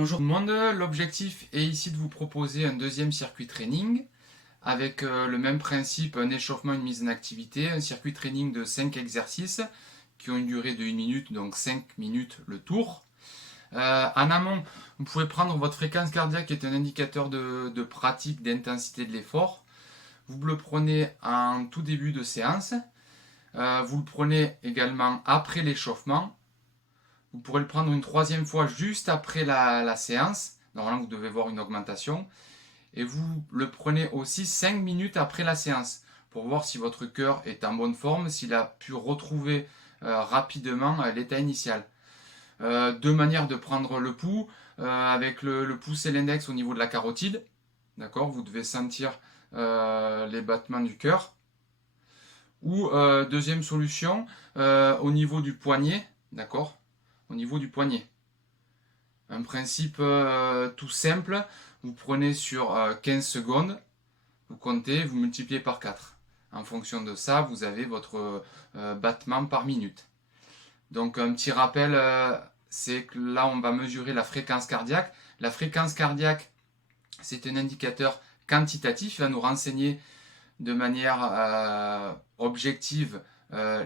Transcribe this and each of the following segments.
Bonjour tout le monde, l'objectif est ici de vous proposer un deuxième circuit training avec le même principe, un échauffement, une mise en activité, un circuit training de 5 exercices qui ont une durée de 1 minute, donc 5 minutes le tour. En amont, vous pouvez prendre votre fréquence cardiaque qui est un indicateur de pratique, d'intensité de l'effort. Vous le prenez en tout début de séance, vous le prenez également après l'échauffement. Vous pourrez le prendre une troisième fois juste après la séance. Normalement, vous devez voir une augmentation. Et vous le prenez aussi 5 minutes après la séance pour voir si votre cœur est en bonne forme, s'il a pu retrouver rapidement l'état initial. Deux manières de prendre le pouls, avec le pouce et l'index au niveau de la carotide. D'accord, vous devez sentir les battements du cœur. Ou deuxième solution, au niveau du poignet. D'accord, au niveau du poignet. Un principe tout simple, vous prenez sur 15 secondes, vous comptez, vous multipliez par 4. En fonction de ça, vous avez votre battement par minute. Donc un petit rappel, c'est que là on va mesurer la fréquence cardiaque. La fréquence cardiaque, c'est un indicateur quantitatif, il va nous renseigner de manière objective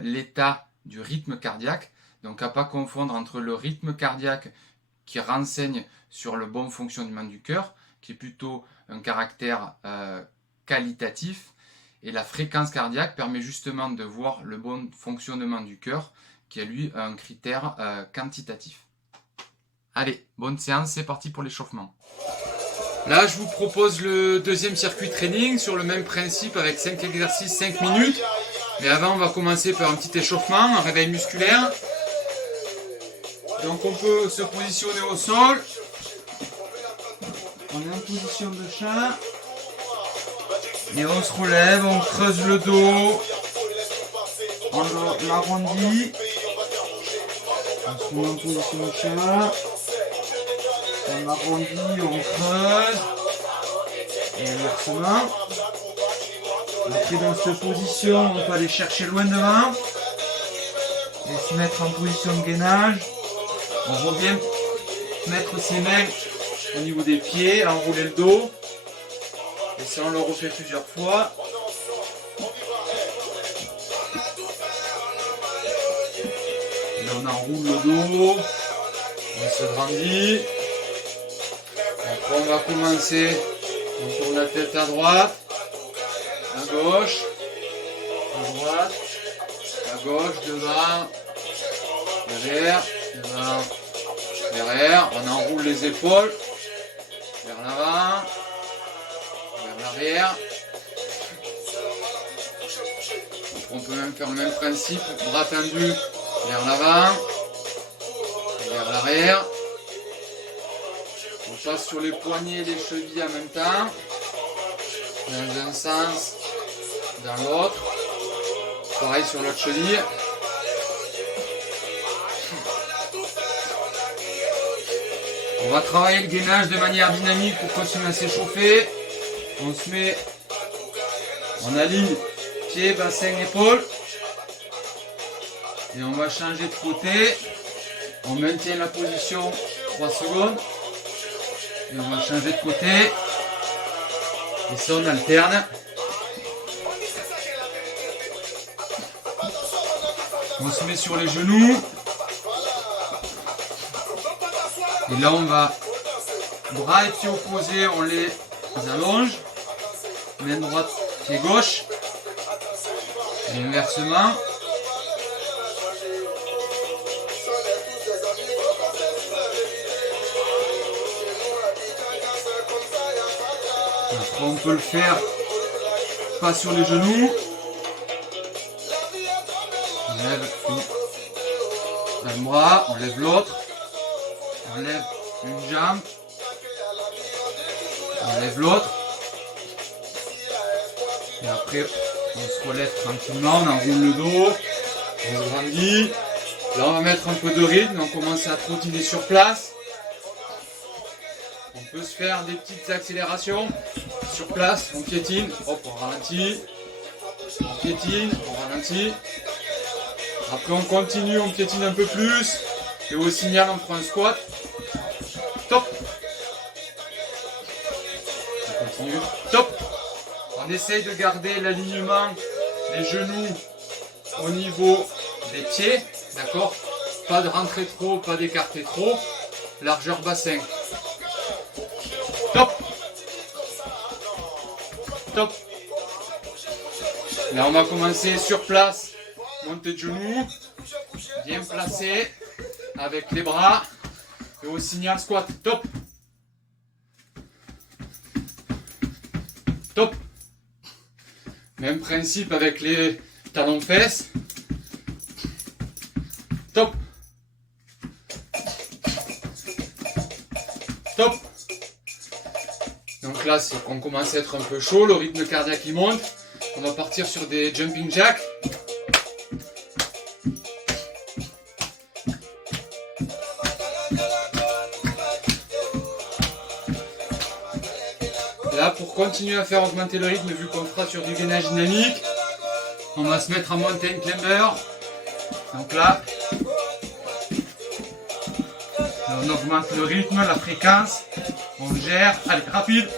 l'état du rythme cardiaque. Donc à ne pas confondre entre le rythme cardiaque qui renseigne sur le bon fonctionnement du cœur, qui est plutôt un caractère qualitatif, et la fréquence cardiaque permet justement de voir le bon fonctionnement du cœur, qui est lui un critère quantitatif. Allez, bonne séance, c'est parti pour l'échauffement. Là, je vous propose le deuxième circuit training sur le même principe avec 5 exercices, 5 minutes. Mais avant, on va commencer par un petit échauffement, un réveil musculaire. Donc on peut se positionner au sol. On est en position de chat. Et on se relève, on creuse le dos. On l'arrondit. On se met en position de chat. On arrondit, on creuse. Et inversement. Après dans cette position, on peut aller chercher loin devant. Et se mettre en position de gainage. On revient mettre ses mains au niveau des pieds, enrouler le dos. Et ça, on le refait plusieurs fois. Là, on enroule le dos. On se grandit. Après, on va commencer. On tourne la tête à droite, à gauche, à droite, à gauche, devant, derrière. Devant, derrière, on enroule les épaules, vers l'avant, vers l'arrière. On peut même faire le même principe, bras tendus vers l'avant, vers l'arrière. On passe sur les poignets et les chevilles en même temps, dans un sens, dans l'autre. Pareil sur l'autre cheville. On va travailler le gainage de manière dynamique pour continuer à s'échauffer. On se met, on aligne pieds, bassin, épaules. Et on va changer de côté. On maintient la position 3 secondes. Et on va changer de côté. Et ça, on alterne. On se met sur les genoux. Et là, on va, bras et pieds opposés, on les allonge. Main droite, pied gauche. Et inversement. Après, on peut le faire pas sur les genoux. On lève un bras, on lève l'autre. On lève une jambe, on lève l'autre, et après on se relève tranquillement, on enroule le dos, on se grandit. Là on va mettre un peu de rythme, on commence à trottiner sur place. On peut se faire des petites accélérations sur place, on piétine, hop on ralentit, on piétine, on ralentit. Après on continue, on piétine un peu plus. Et au signal, on prend un squat. Top. On essaye de garder l'alignement des genoux au niveau des pieds, d'accord? Pas de rentrer trop, pas d'écarter trop. Largeur bassin. Top. Top. Là, on va commencer sur place. Montée de genoux. Bien placé. Avec les bras. Et au signal squat. Top. Top. Même principe avec les talons fesses. Top. Top. Donc là, on commence à être un peu chaud, le rythme cardiaque il monte. On va partir sur des jumping jacks. Là, pour continuer à faire augmenter le rythme, vu qu'on fera sur du gainage dynamique, on va se mettre en mountain climber. Donc là, on augmente le rythme, la fréquence, on gère. Allez, rapide.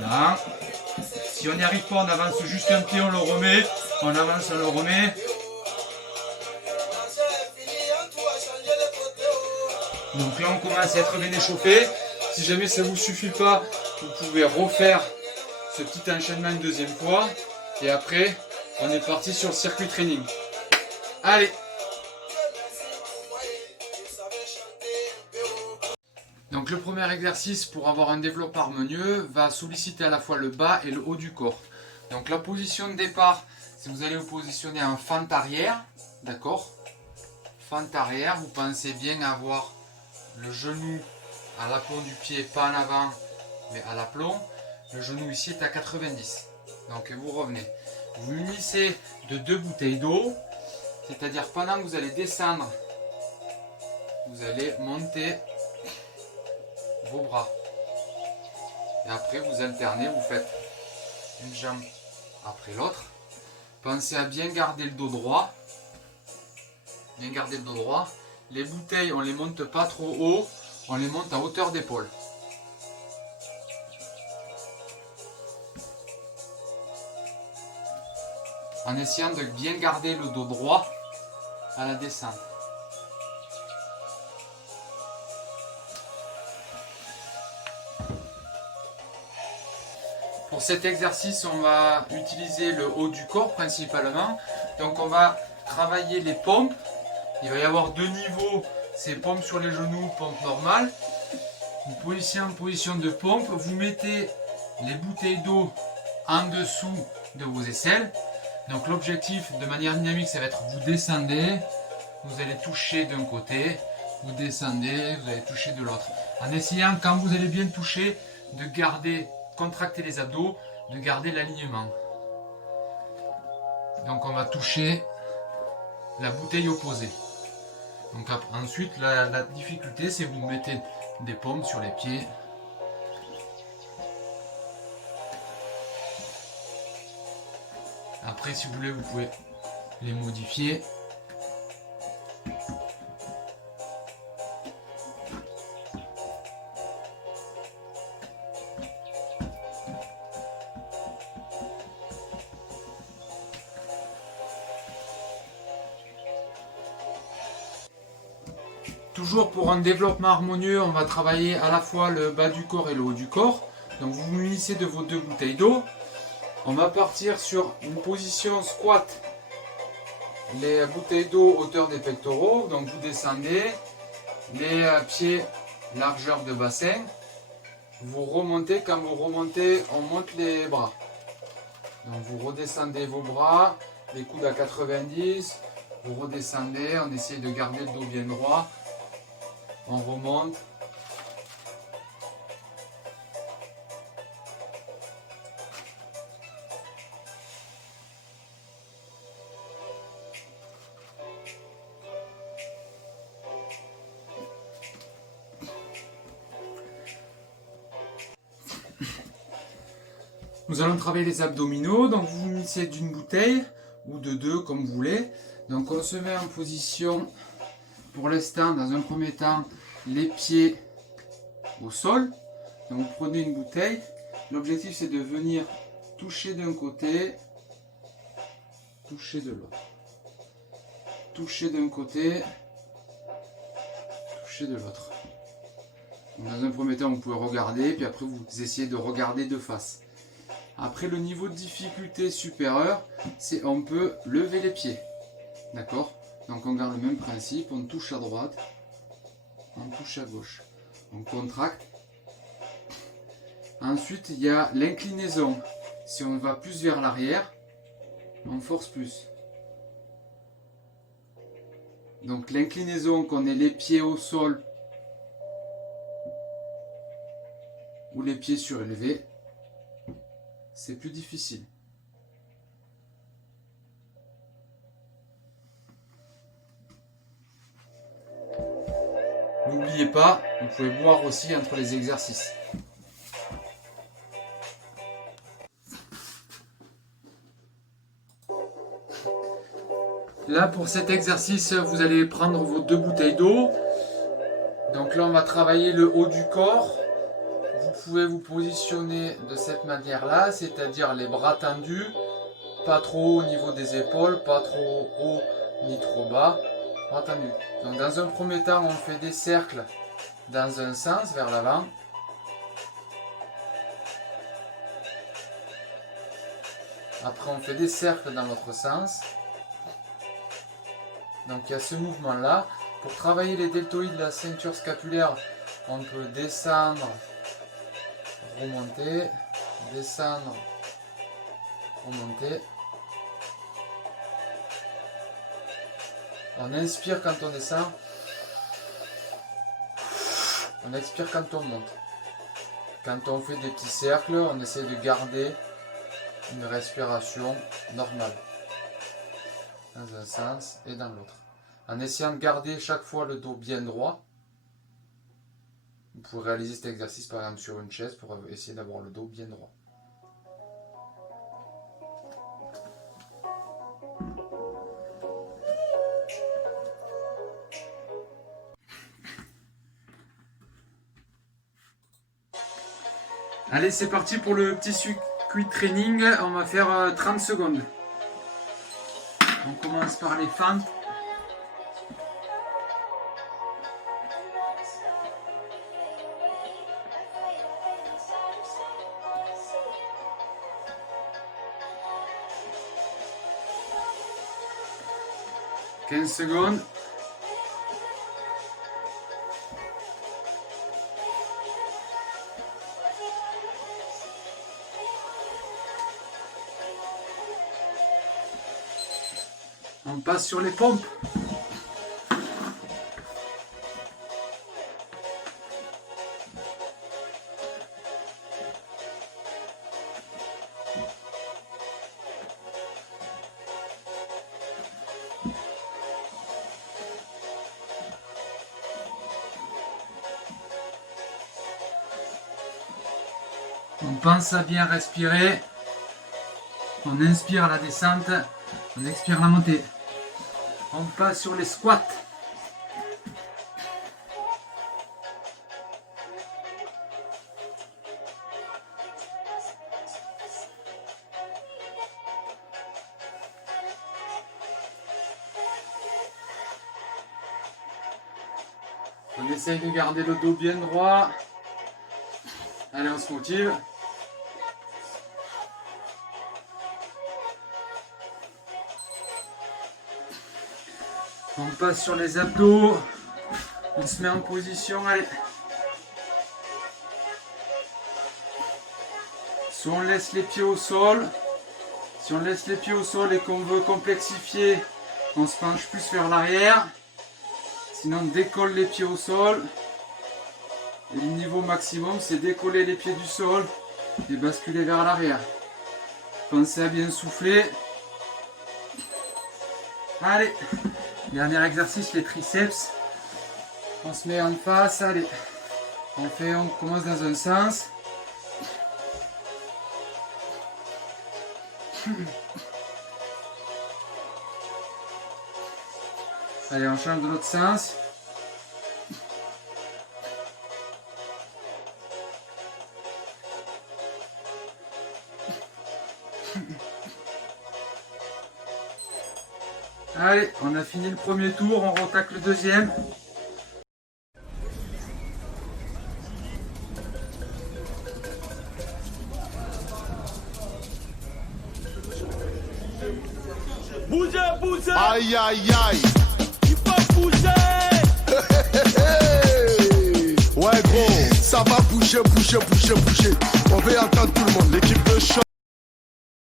Là. Si on n'y arrive pas, on avance juste un pied, on le remet. On avance, on le remet. Donc là, on commence à être bien échauffé. Si jamais ça ne vous suffit pas, vous pouvez refaire ce petit enchaînement une deuxième fois. Et après, on est parti sur le circuit training. Allez! Donc le premier exercice pour avoir un développement harmonieux va solliciter à la fois le bas et le haut du corps. Donc la position de départ, c'est vous allez vous positionner en fente arrière, d'accord? Fente arrière, vous pensez bien avoir le genou à l'aplomb du pied, pas en avant, mais à l'aplomb. Le genou ici est à 90. Donc vous revenez. Vous munissez de 2 bouteilles d'eau, c'est-à-dire pendant que vous allez descendre, vous allez monter vos bras. Et après vous alternez, vous faites une jambe après l'autre. Pensez à bien garder le dos droit. Bien garder le dos droit. Les bouteilles, on ne les monte pas trop haut, on les monte à hauteur d'épaule. En essayant de bien garder le dos droit à la descente. Pour cet exercice, on va utiliser le haut du corps principalement. Donc on va travailler les pompes. Il va y avoir 2 niveaux, c'est pompe sur les genoux, pompe normale. Vous positionnez en position de pompe, vous mettez les bouteilles d'eau en dessous de vos aisselles. Donc l'objectif de manière dynamique, ça va être vous descendez, vous allez toucher d'un côté, vous descendez, vous allez toucher de l'autre. En essayant, quand vous allez bien toucher, de garder, contracter les abdos, de garder l'alignement. Donc on va toucher la bouteille opposée. Donc ensuite, la difficulté, c'est vous mettez des pompes sur les pieds. Après, si vous voulez, vous pouvez les modifier. Toujours pour un développement harmonieux, on va travailler à la fois le bas du corps et le haut du corps. Donc vous vous munissez de vos 2 bouteilles d'eau. On va partir sur une position squat. Les bouteilles d'eau hauteur des pectoraux. Donc vous descendez, les pieds largeur de bassin. Vous remontez, quand vous remontez, on monte les bras. Donc vous redescendez vos bras, les coudes à 90. Vous redescendez, on essaie de garder le dos bien droit. On remonte. Nous allons travailler les abdominaux. Donc vous munissez d'une bouteille ou de 2 comme vous voulez. Donc on se met en position pour l'instant, dans un premier temps, les pieds au sol. Donc vous prenez une bouteille, L'objectif c'est de venir toucher d'un côté, toucher de l'autre. Toucher d'un côté, toucher de l'autre. Dans un premier temps, vous pouvez regarder, puis après vous essayez de regarder de face. Après, le niveau de difficulté supérieur, c'est on peut lever les pieds. D'accord? Donc on garde le même principe, on touche à droite, on touche à gauche. On contracte. Ensuite, il y a l'inclinaison. Si on va plus vers l'arrière, on force plus. Donc l'inclinaison, qu'on ait les pieds au sol ou les pieds surélevés, c'est plus difficile. N'oubliez pas, vous pouvez boire aussi entre les exercices. Là, pour cet exercice, vous allez prendre vos 2 bouteilles d'eau. Donc là, on va travailler le haut du corps. Vous pouvez vous positionner de cette manière-là, c'est-à-dire les bras tendus, pas trop haut au niveau des épaules, pas trop haut ni trop bas, bras tendus. Donc dans un premier temps, on fait des cercles dans un sens, vers l'avant. Après, on fait des cercles dans l'autre sens. Donc il y a ce mouvement-là. Pour travailler les deltoïdes de la ceinture scapulaire, on peut descendre, remonter, descendre, remonter. On inspire quand on descend, on expire quand on monte. Quand on fait des petits cercles, on essaie de garder une respiration normale dans un sens et dans l'autre. En essayant de garder chaque fois le dos bien droit. Vous pouvez réaliser cet exercice par exemple sur une chaise pour essayer d'avoir le dos bien droit. Allez, c'est parti pour le petit circuit training. On va faire 30 secondes. On commence par les fentes. « 15 secondes. On passe sur les pompes. On pense à bien respirer. On inspire la descente. On expire la montée. On passe sur les squats. On essaye de garder le dos bien droit. Allez, on se motive. On passe sur les abdos. On se met en position. Allez. Soit on laisse les pieds au sol. Si on laisse les pieds au sol et qu'on veut complexifier, on se penche plus vers l'arrière. Sinon, on décolle les pieds au sol. Et le niveau maximum, c'est décoller les pieds du sol et basculer vers l'arrière. Pensez à bien souffler. Allez. Dernier exercice, les triceps. On se met en face, allez. On commence dans un sens. Allez, on change de l'autre sens. Allez, on a fini le premier tour, on retacle le deuxième. Bougez, bougez. Aïe, aïe, aïe. Il faut bouger. Ouais, gros, ça va bouger, bouger, bouger, bouger. On veut entendre tout le monde, l'équipe de choc.